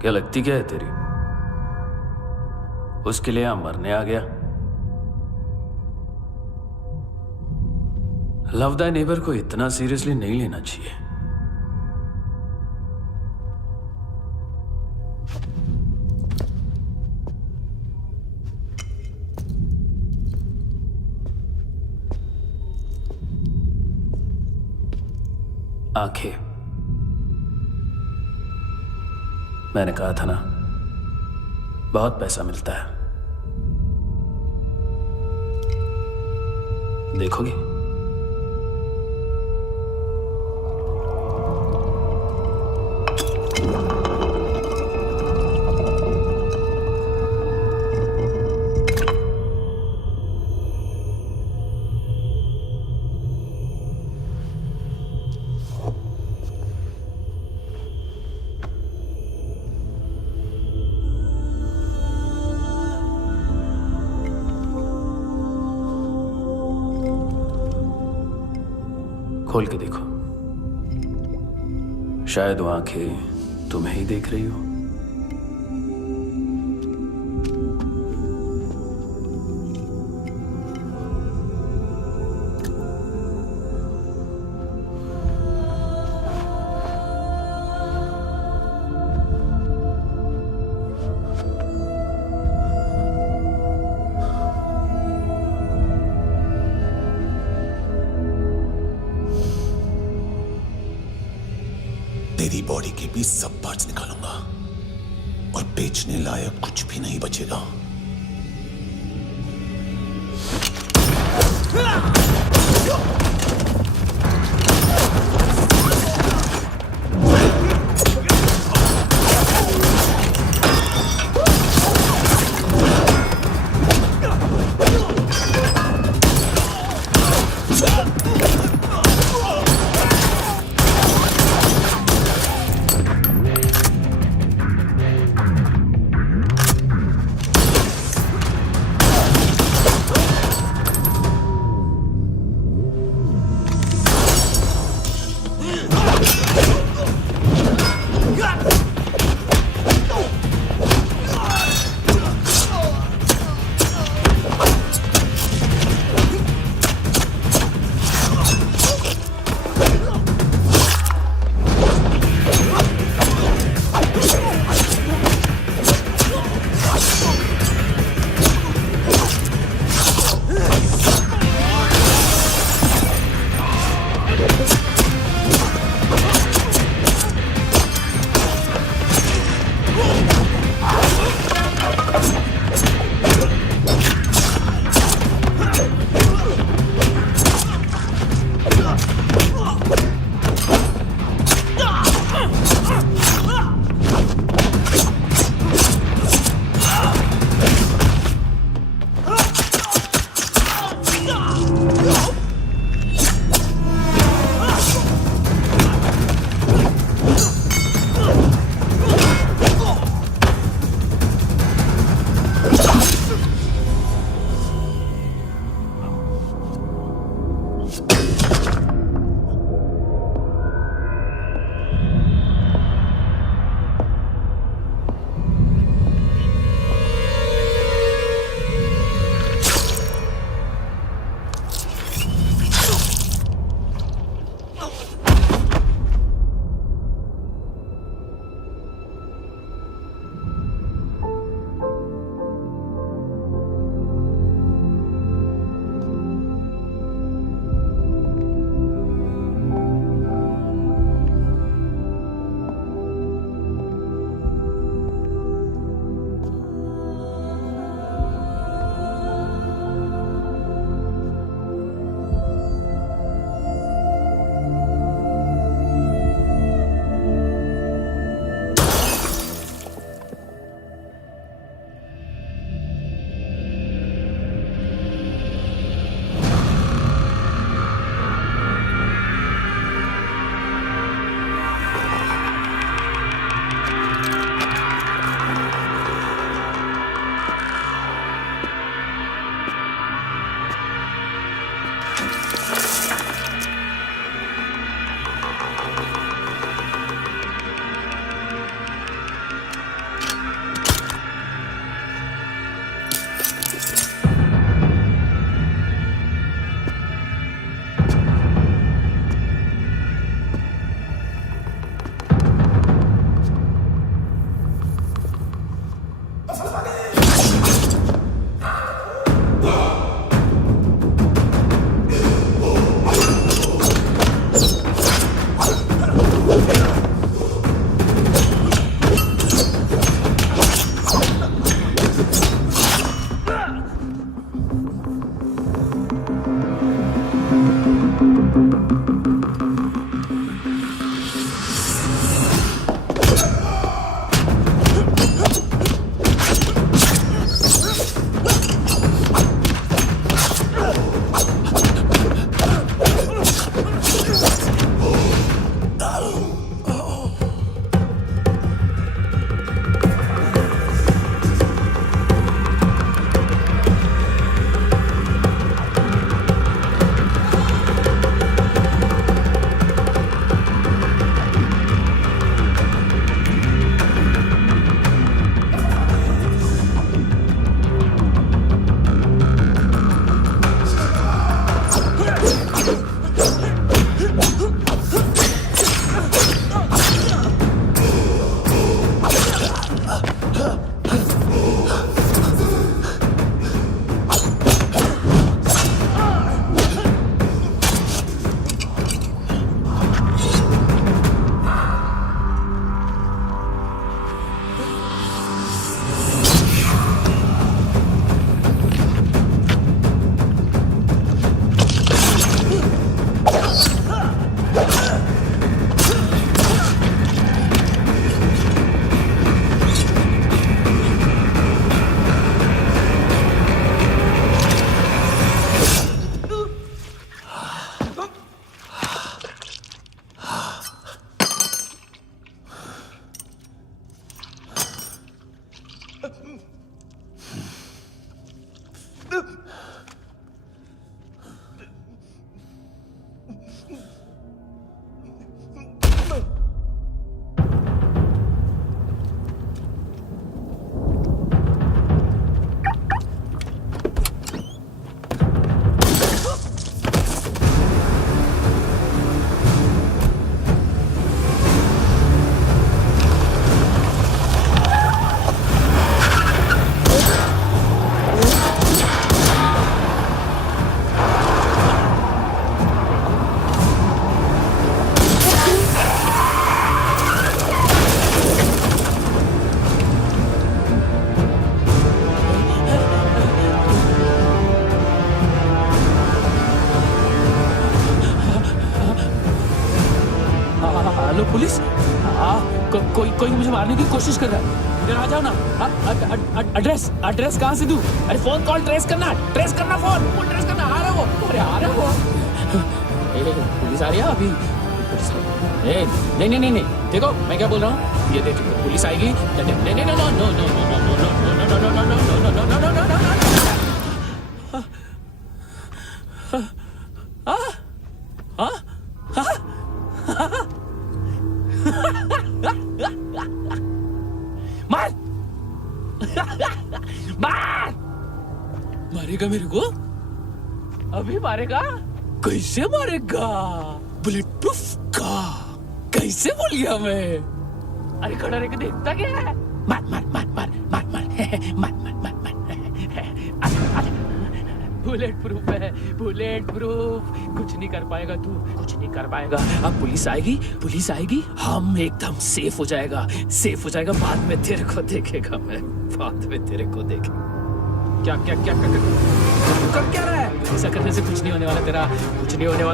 क्या लगती क्या है तेरी? उसके लिए यहां मरने आ गया? लव द नेबर को इतना सीरियसली नहीं लेना चाहिए। आंखें, मैंने कहा था ना, बहुत पैसा मिलता है। देखोगी? खोल के देखो, शायद वो आंखें तुम्हें ही देख रही हो। तेरी बॉडी के भी सब पार्ट्स निकालूंगा और बेचने लायक कुछ भी नहीं बचेगा। Hello police. कोई मुझे मारने की कोशिश कर रहा है। इधर आ जाओ ना। एड्रेस कहाँ से दूं? अरे फोन कॉल ट्रेस करना फोन ट्रेस करना। आ रहा वो, अरे आ रहा वो। पुलिस आ रही है अभी। पुलिस नहीं, देखो मैं क्या बोल रहा हूँ, ये देखो पुलिस आएगी। मार मार मारेगा मेरे को, अभी मारेगा। कैसे मारेगा? बुलेट प्रूफ का कैसे बोल गया मैं? अरे खड़ा रह के देखता क्या है? मार मार मार मार मार मार मार मार मार मार। बुलेट प्रूफ है, बुलेट प्रूफ। कुछ नहीं कर पाएगा तू, कुछ नहीं कर पाएगा। अब पुलिस आएगी, हम एकदम सेफ हो जाएगा। बाद में तेरे को देखेगा मैं, बाद में तेरे को देखेगा। क्या क्या क्या कर क्या रहा है? ऐसा करने से कुछ नहीं होने वाला तेरा, कुछ नहीं होने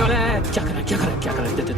वाला है। क्या कर रहा है? देख।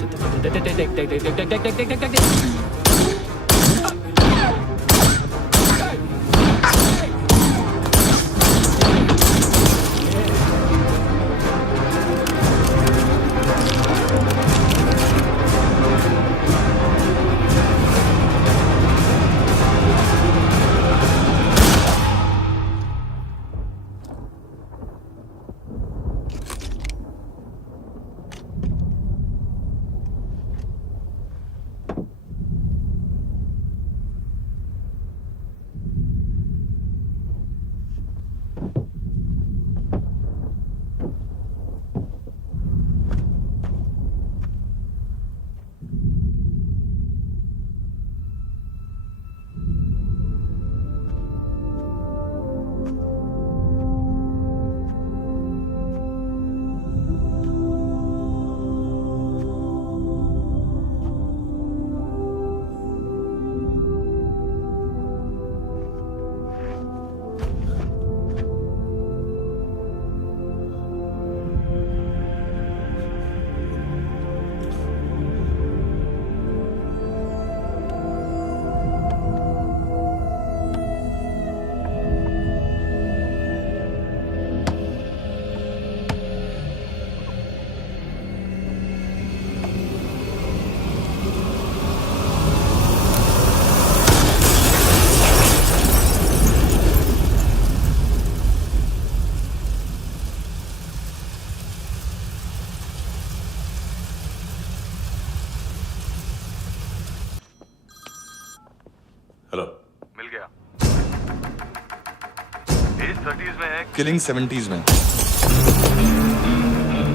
किलिंग 70s में।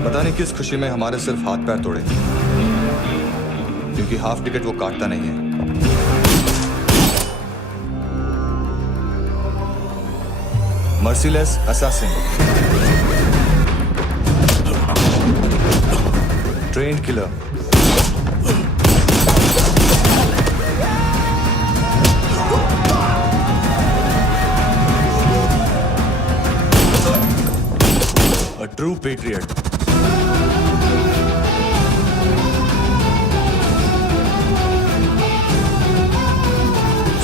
पता नहीं किस खुशी में हमारे सिर्फ हाथ पैर तोड़े, क्योंकि हाफ टिकट वो काटता नहीं है। Merciless assassin, trained killer, a true patriot.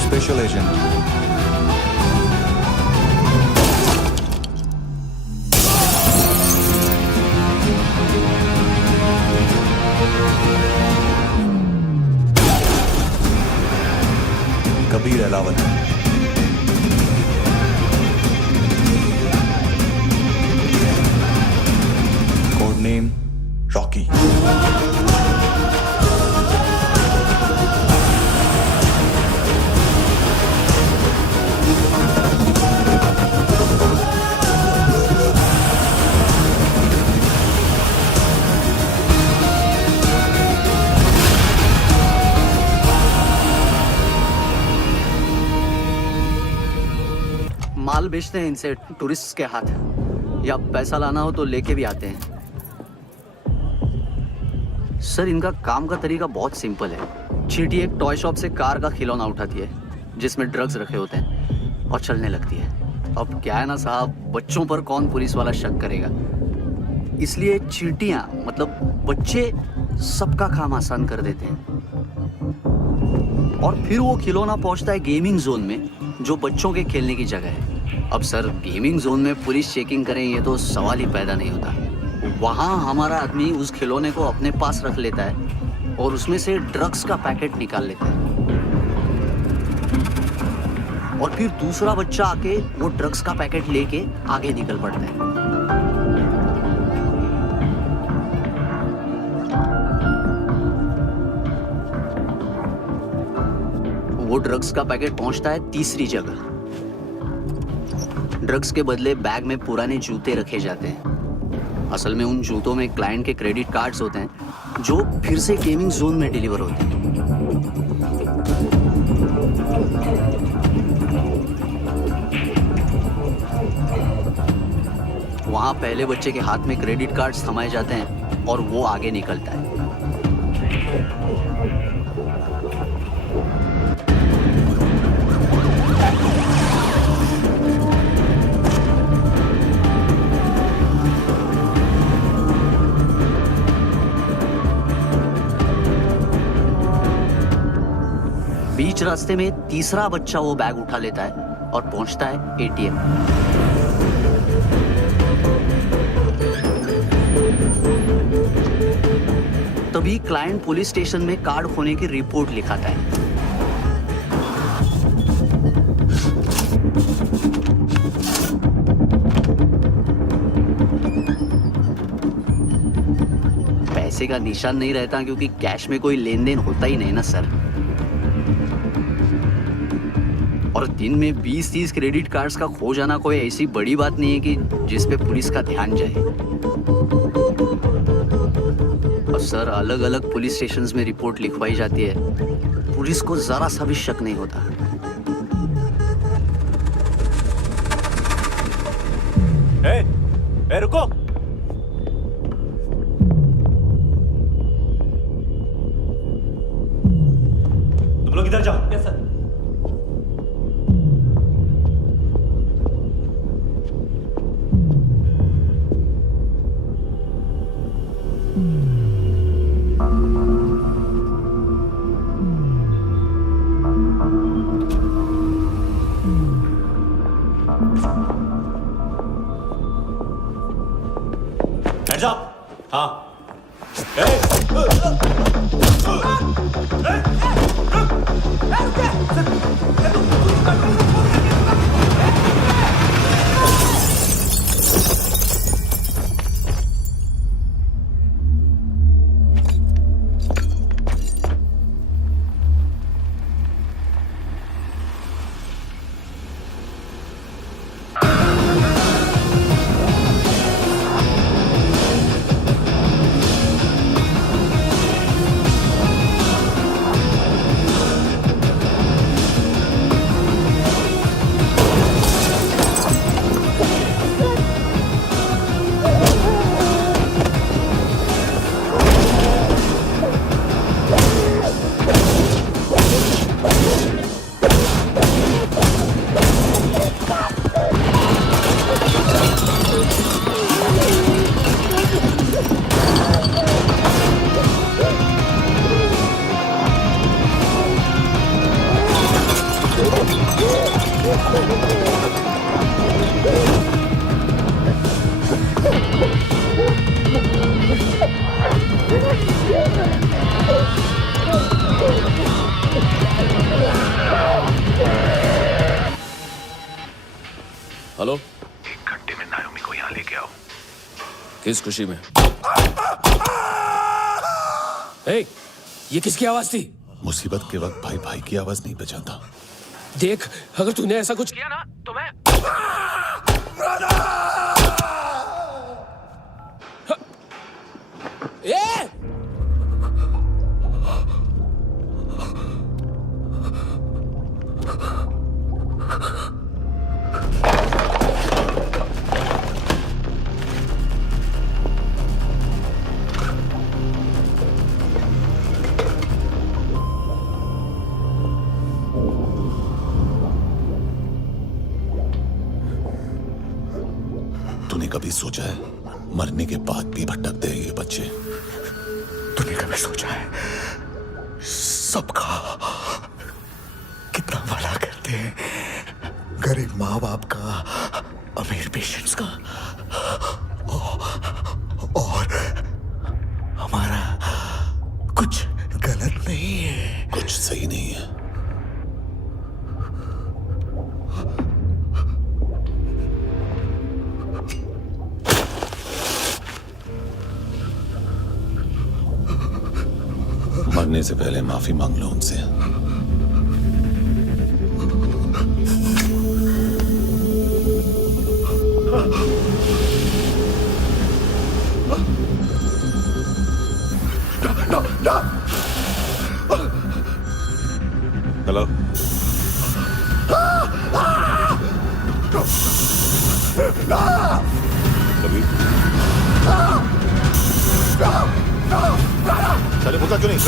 Special agent. Kabir Alawat. Code name Rocky. माल बेचते हैं इनसे टूरिस्ट के हाथ, या पैसा लाना हो तो लेके भी आते हैं। सर इनका काम का तरीका बहुत सिंपल है। चींटी एक टॉय शॉप से कार का खिलौना उठाती है जिसमें ड्रग्स रखे होते हैं और चलने लगती है। अब क्या है ना साहब, बच्चों पर कौन पुलिस वाला शक करेगा, इसलिए चींटियां मतलब बच्चे सबका काम आसान कर देते हैं। और फिर वो खिलौना पहुंचता है गेमिंग जोन में, जो बच्चों के खेलने की जगह है। अब सर गेमिंग जोन में पुलिस चेकिंग करें ये तो सवाल ही पैदा नहीं होता। वहाँ हमारा आदमी उस खिलौने को अपने पास रख लेता है और उसमें से ड्रग्स का पैकेट निकाल लेता है, और फिर दूसरा बच्चा आके वो ड्रग्स का पैकेट लेके आगे निकल पड़ता है। वो ड्रग्स का पैकेट पहुंचता है तीसरी जगह। ड्रग्स के बदले बैग में पुराने जूते रखे जाते हैं। असल में उन जूतों में क्लाइंट के क्रेडिट कार्ड्स होते हैं जो फिर से गेमिंग जोन में डिलीवर होते हैं। वहां पहले बच्चे के हाथ में क्रेडिट कार्ड्स थमाए जाते हैं और वो आगे निकलता है। बीच रास्ते में तीसरा बच्चा वो बैग उठा लेता है और पहुंचता है एटीएम। तभी क्लाइंट पुलिस स्टेशन में कार्ड खोने की रिपोर्ट लिखाता है। पैसे का निशान नहीं रहता क्योंकि कैश में कोई लेन देन होता ही नहीं ना सर। और दिन में 20-30 क्रेडिट कार्ड्स का खो जाना कोई ऐसी बड़ी बात नहीं है कि जिस पे पुलिस का ध्यान जाए। और सर अलग अलग पुलिस स्टेशंस में रिपोर्ट लिखवाई जाती है, पुलिस को जरा सा भी शक नहीं होता। ए, रुको। तुम लोग इधर जाओ। Yes sir. Hands up! हाँ। लेके आओ। किस खुशी में? ए, ये किसकी आवाज थी? मुसीबत के वक्त भाई भाई की आवाज नहीं बजाता। देख, अगर तूने ऐसा कुछ किया ना तो मैं ए! तूने कभी सोचा है मरने के बाद भी भटकते हैं ये बच्चे? तूने कभी सोचा है सबका कितना भला करते हैं, गरीब माँ बाप का, अमीर पेशेंट्स का, और हमारा कुछ गलत नहीं है। कुछ सही नहीं है। मरने से पहले माफी मांग लो उनसे। हेलो। चले मुद्दा क्यों नहीं?